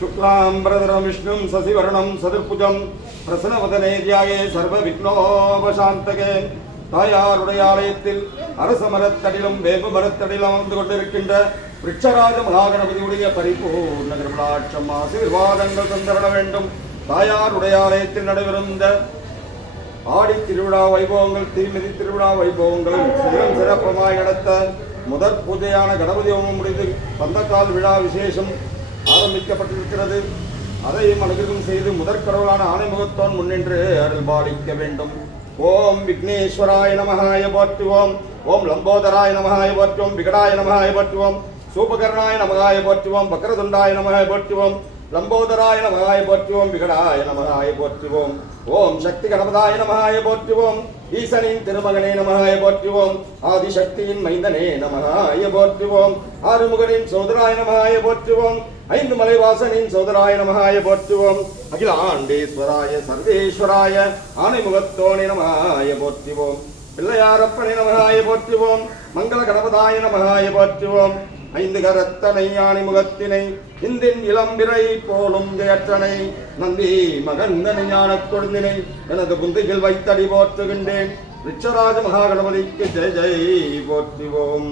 शुक्लांबरधरं विष्णुं शशिवर्णं सदर्भुजं प्रसन्नवदने ध्याये सर्वविघ्नोपशान्तके தாயாருடைய ஆலயத்தில் அரச மரத்தடிலும் வேம்பு மரத்தடிலும் அமர்ந்து கொண்டிருக்கின்ற விருட்சராஜ மகாகணபதியுடைய பரிபூர்ண கிருபலாட்சம் ஆசீர்வாதங்கள் தந்தரட வேண்டும். தாயாருடைய ஆலயத்தில் நடைபெறும் இந்த ஆடி திருவிழா வைபவங்கள் தீமிதி திருவிழா வைபவங்கள் சீரம் சிறப்பமாய் நடத்த முதற் பூஜையான கணபதி ஹோமம் முடிந்து பந்தக்கால் விழா விசேஷம் ஆரம்பிக்கப்பட்டிருக்கிறது. அதையும் அனுகிரகம் செய்து முதற் கடவுளான ஆணைமுகத்தோன் முன்னின்று அருள் பாலிக்க வேண்டும். ஓம் விக்னேஸ்வராய நமஹாய போற்றுவோம். ஓம் லம்போதராய நமஹாய போற்றுவோம். விகடாய நமஹாய போற்றுவோம். சூபகர்ணாய நமஹாய போற்றுவோம். வக்ரதுண்டாய நமஹாய போற்றுவோம். லம்போதராய நமஹாய போற்றுவோம். விகடாய நமஹாய போற்றுவோம். ஓம் சக்தி கணபதாய நமஹாய போற்றுவோம். ஈசனின் திருமகனே நமஹாய போற்றுவோம். ஆதிசக்தியின் மைந்தனே நமஹாய போற்றுவோம். ஆறுமுகனின் சோதராய நமஹாய போற்றுவோம். ஐந்து மலைவாசனின் சோதராய நமஹாய போற்றுவோம். அகிலாண்டேஸ்வராய சர்வேஸ்வராய ஆணைமுகத்தோனே நமஹாய போற்றுவோம். பிள்ளையாரப்பனை நமஹாய போற்றுவோம். மங்கள கணபதாய நமஹாய போற்றுவோம். ஐந்து கரத்தனை ஆணிமுகத்தினை இந்தின் இளம்பிறை போலும் ஜெயற்றனை நந்தி மகந்தனை ஞான கொழுந்தினை எனது புந்தியில் வைத்தடி போற்றுகின்றேன். ரிச்சராஜ மகாகணபதிக்கு ஜெய ஜெய் போற்றுவோம்.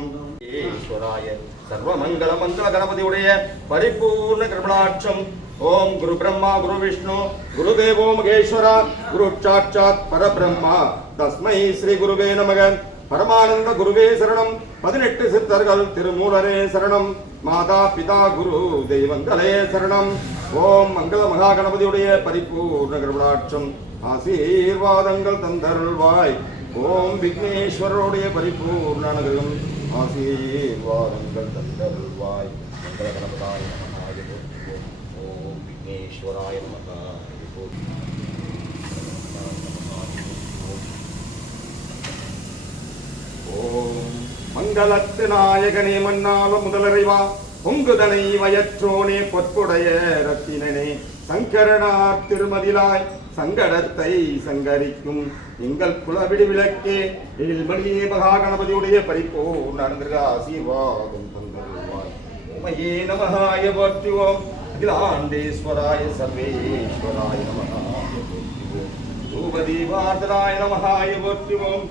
ஈஸ்வராய சர்வமங்கள மங்கள கணபதியுடைய பரிபூர்ண கிருபலாட்சம். ஓம் குரு பிரம்மா குரு விஷ்ணு குரு தேவோ மகேஸ்வரா குரு சாட்சாத் பரபிரம்மா தஸ்மை ஸ்ரீ குருவே நமக. பரமானந்த குருவே சரணம். 18 சித்தர்கள் திருமூலரே சரணம். மாதா பிதா குரு தெய்வங்களே சரணம். ஓம் மங்கள மகாகணபதியுடைய பரிபூர்ண கிருபலாட்சம் ஆசீர்வாதங்கள் தந்தருள்வாய். ஓம் விக்னேஸ்வரருடைய பரிபூர்ண அனுகிரகம் ஆசீர்வாதங்கள் தந்தருள்வாய். மங்கள கணபதாய நமஹாய போற்றுவோம். ஓம் விக்னேஸ்வராய நமஹாய போற்றுவோம். ஓம் மங்களத்து நாயகனே மன்னாவ முதலறிவா பொங்குதனை வயற்றோனே பொற்புடைய ரத்தினனே சங்கரனார் திருமதிலாய் சங்கடத்தை சங்கரிக்கும் எங்கள் குலவிடி விளக்கே எழில்மணியே மகாகணபதியுடைய பரிபூர்ண ஆசீர்வாதம் தந்தருள்வாய். உமையே நமஹாய போற்றுவோம். அகிலாண்டேஸ்வராய சர்வேஸ்வராய நமஹாய போற்றுவோம். தூபதீபார்த்தனாய நமஹாய போற்றுவோம்.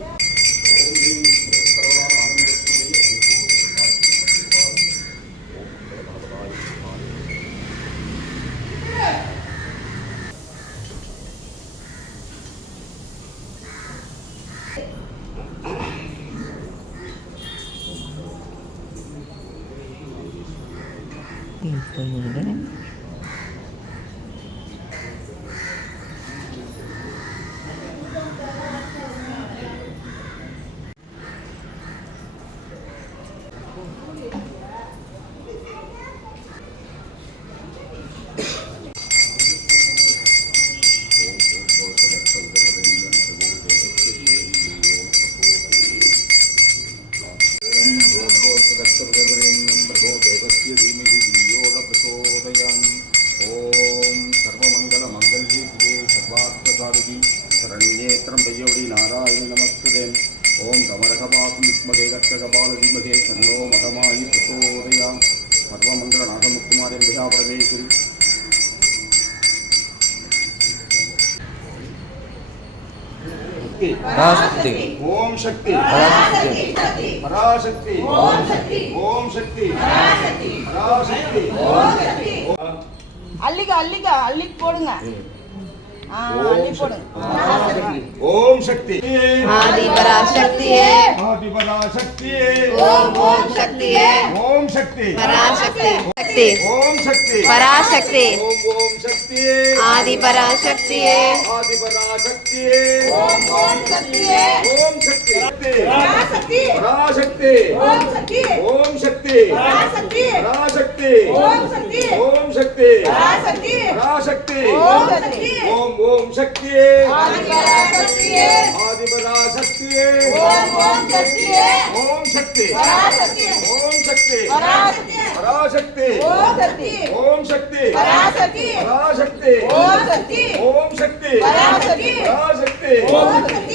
पराशक्ति ओम शक्ति पराशक्ति पराशक्ति ओम शक्ति ओम शक्ति पराशक्ति ओम शक्ति अल्लिगा अल्लिगा अल्लिक போடுங்க अल्ली போடுங்க ओम शक्ति आदि पराशक्ति आदि पराशक्ति ओम ओम शक्ति ओम शक्ति पराशक्ति शक्ति ओम शक्ति पराशक्ति ओम शक्ति आदि पराशक्ति आदि पराशक्ति ओम ओम शक्ति ओम शक्ति पराशक्ति पराशक्ति ओम शक्ति ओम शक्ति पराशक्ति पराशक्ति ओम शक्ति ओम शक्ति पराशक्ति पराशक्ति ओम शक्ति ओम ओम शक्ति आदि पराशक्ति आदि पराशक्ति ओम ओम शक्ति ओम शक्ति पराशक्ति ओम शक्ति पराशक्ति पराशक्ति ओम शक्ति ओम शक्ति पराशक्ति पराशक्ति ओम शक्ति ओम शक्ति पराशक्ति पराशक्ति ओम शक्ति